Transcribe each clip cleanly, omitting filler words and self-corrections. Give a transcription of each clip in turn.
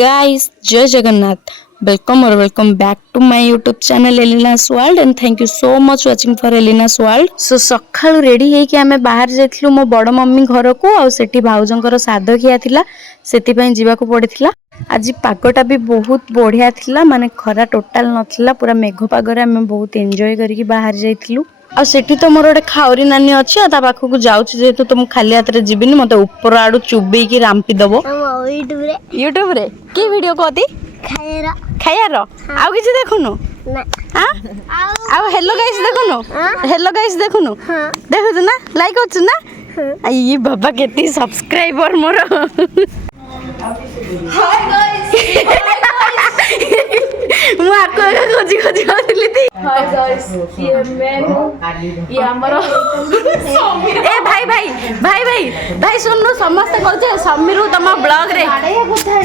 Guys, Jai Jagannath. Welcome back to my YouTube channel Elina's World and thank you so much watching for Elina's World. So सकाळु ready हे कि आमे बाहर जाइथिलु मो बड़ mummy घर को आ सेठी भाउजंकर साध खिया थिला सेति पई जीवा को पड़िथिला। आज पागटा भी बहुत बढ़िया थिला माने खरा टोटल नथिला पूरा मेघ पागरे आमे बहुत एन्जॉय करिकि बाहर जाइथिलु। आ सेठी तो मोर गोटे खाउरी नानी अछि आ ता पाखकु जाउछि जेतु तुम खाली हाथ रे जिबिनी मते ऊपर आडू चुबई की राम्पी दबो। यूट्यूब रे की वीडियो कोती खायार आउ किछि देखुनु ना हां आउ हेलो गाइस देखुनु हेलो गाइस देखुनु देखु ना लाइक होछु ना आई बाबा केती सब्सक्राइबर मोर हाय गाइस मु आको खोजी खोजी आथिली थी हाय गाइस ये मैं ये हमर ए भाई भाई भाई भाई भाई सुननु समस्त कहजे समीरू तमा ब्लॉग रे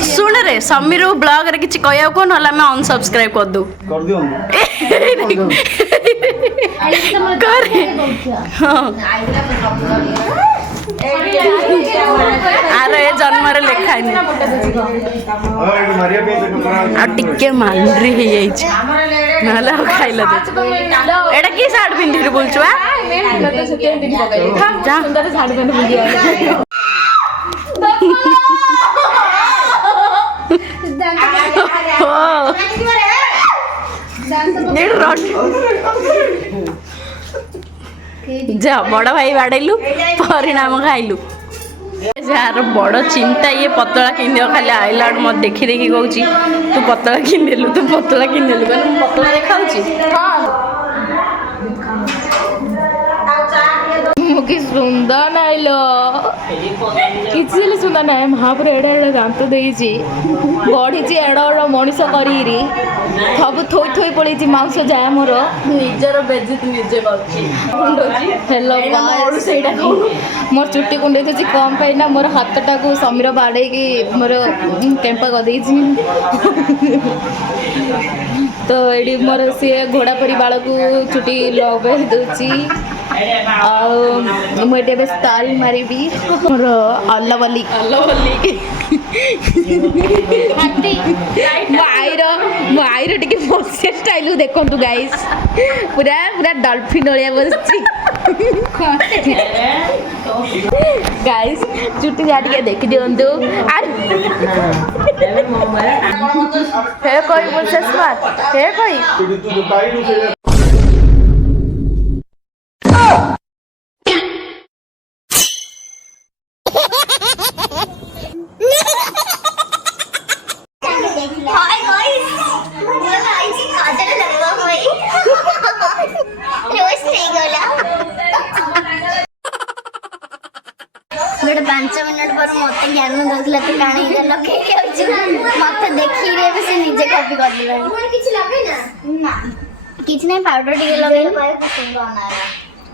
सुन रे समीरू ब्लॉग रे किछि कहया को नला मैं अनसब्सक्राइब कर दू कर हां अरे जन्म रे लेखाइनी आ टिके मांडरी हे जाई छी नला खाइला दे एटा की साड़ी पिंडी रे बोलछु आ तो सते पिंडी पकाई जा सुंदर साड़ी पिंडी बुझिया जा बड़ भाई बाड़ेलु परिणाम खाइलु यार बड़ चिंता ये पतला किंदियो खाली आइलाड मत देखि देखि कहूची तू पतला किंदेलु पतला देखाउची मुकी सुंदर नाइलो किछि सुंदर नाइ महापुर एडा एडा दांत देइची बढी ची एडा एडा मनिष करीरी सब थोई थोई पड़ीची मांस जाय मोर निजर बेजित निजे करची कुंडोची हेलो मोर सेडा मोर चुट्टी कुंडे तो कम पाइना मोर हाथटा को समीर बाडे की मोर टेम्पा कर देइची तो एडी मोर से घोड़ा परी बाळ को चुट्टी लगे दोची मुझे बस ताल मारी भी मोर अल्लावली माइर टिके बसे स्टाइल देखंतु गाइस पूरा पूरा डॉल्फिन ओलिया बसची गाइस चुट्टी जा टिके देख दियंतु हे कोई बोलसे स्मार्ट हे कोई गोटे 5 मिनट पर मत ज्ञान दौला तो काणी मत देखी रे से निजे कॉपी कर किछ नहीं पाउडर टिके लगे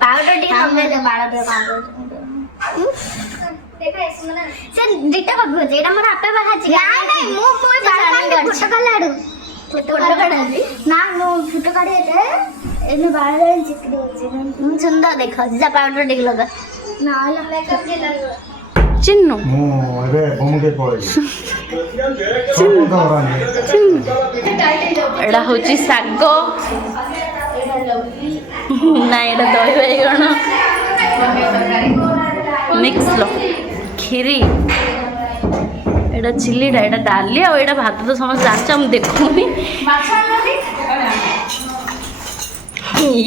पाउडर टिके लगे दे बाळ दे पाउडर देखा इसमें से डिटा कॉपी हो जेडा मोर आपे बाहाची नहीं नहीं मु कोई बाळ फोटो कालाडू फोटो काढाली ना नो फोटो काढे एने बाळ चिकडी होची सुंदर देखा जा पाउडर टिके लगा ना लगा के लगा चिन्नु अरे बमुके पळे चिन्नु एडा होची सागो ना एडा दही बैगण मिक्स लो खीरी एडा चिल्लीडा एडा डाली आ एडा भात तो समझ जाचा हम देखुनी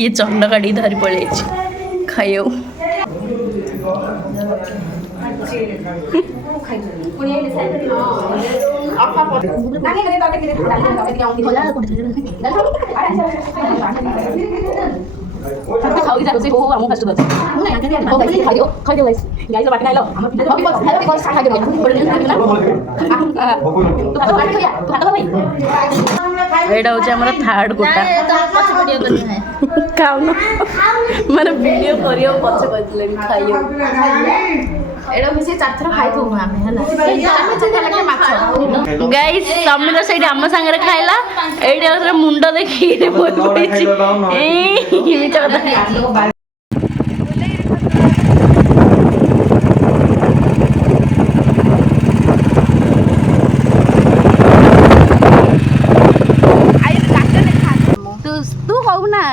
ये चंड गाड़ी धरी पळे खाइयो खाओगी जाके हो हम फर्स्ट बच नहीं आके दिया खा दो गाइस बात नहीं लो हम बस खा दो तू खाता भाई एडा होचे हमरा थर्ड गोटा खाऊ न माने वीडियो करियो पछे कहले खाइयो एडा मिसे चार थरा खाइ थो हमें हला गाइस समीर सेठी हम संगे खाइला एडा मुंडो देखि रे बोल पड़ी ए मिटा कथा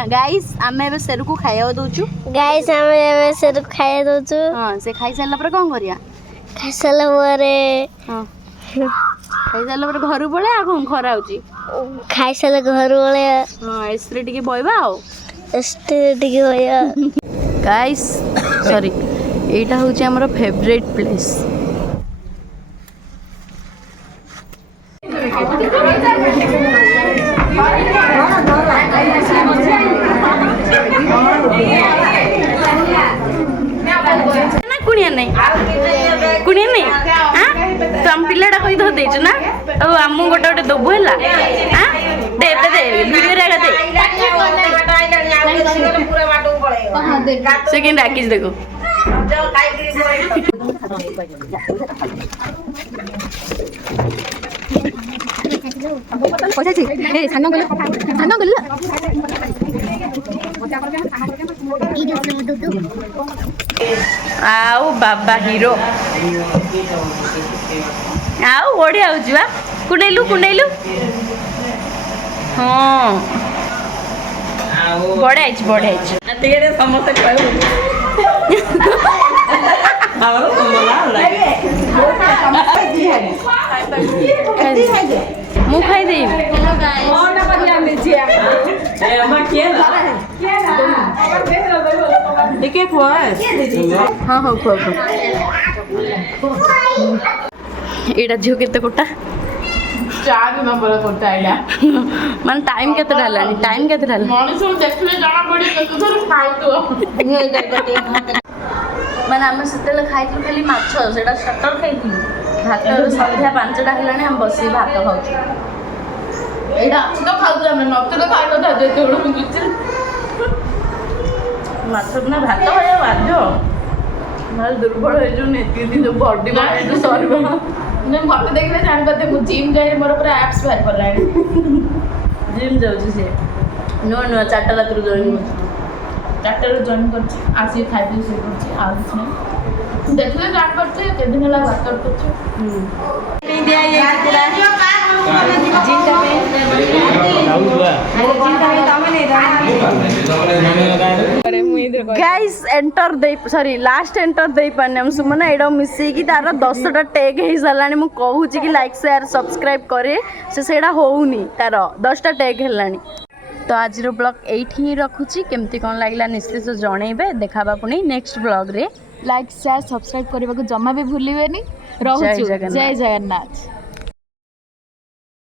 गाइस आमे एबे सेरू को खाया दउचु गाइस आमे एबे सेरू खाया दउचु हां से खाई सारला पर कोन करिया खाई सारला परे हां खाई सारला पर घर पळे आ कोन खरा होची खाई सारला घर पळे हां एस्ट्रे टिके बयबा आ एस्ट्रे टिके बया गाइस सॉरी एटा होची हमर फेवरेट प्लेस कुणिया नहीं कुणिया नहीं हाँ तो हम पिल्लाटा कही धो देच ना अब आम गोटे गोटे दबु है दे दे वीडियो रे दे सेकेंड डाकिज देखो आओ बाबा हीरो आओ बढ़िया हो कुंडेलु कुंडेलु हाँ बढ़िया समस्ते मु खाई दे हाँ हाँ खुआ एटा झियो केते कोटा चार नंबर कोटा आइला माने टाइम केते डालानी टाइम केते डाला मनुष्य देखले जाना पड़ी केते थोर खाइतो माने हम सेतेले खाइतु खाली माछ सेटा शटर खाइतु भात संध्या 5टा हेलानी हम बसी भात खाउछु एडा तो खाउछु हम नते तो खाइतो था जेते बड़ मुंचि माछ ना भात खाया बाध्य माल दुर्बल हो जो नेती दिन जो बॉडी बने जो सर्व ने मते देखले जान करते मु जिम जाई मोर पूरा एप्स बाहर करलानी जिम जाउछु से नो नो 4टा रात जॉइन 4टा जॉइन करछि आसी खाइबी से करछि आ किछ देखले जान करछि के दिन ला बात करछि नहीं दिया ये पूरा जिनका गाइस एंटर दे सॉरी लास्ट एंटर दे पाने हम सुमना एडा मिसे की तार 10टा टैग हे सलानी मु कहू छी कि लाइक शेयर सब्सक्राइब करे से सेडा होउनी तार 10टा टैग हेलानी तो आज ब्लॉग एठी ही रखुची केमती कोन लागला निश्चित जणैबे देखाबा पुनी नेक्स्ट ब्लॉग रे लाइक शेयर सब्सक्राइब करबा को जमा भी भूलिबेनी रहू जय जगन्नाथ।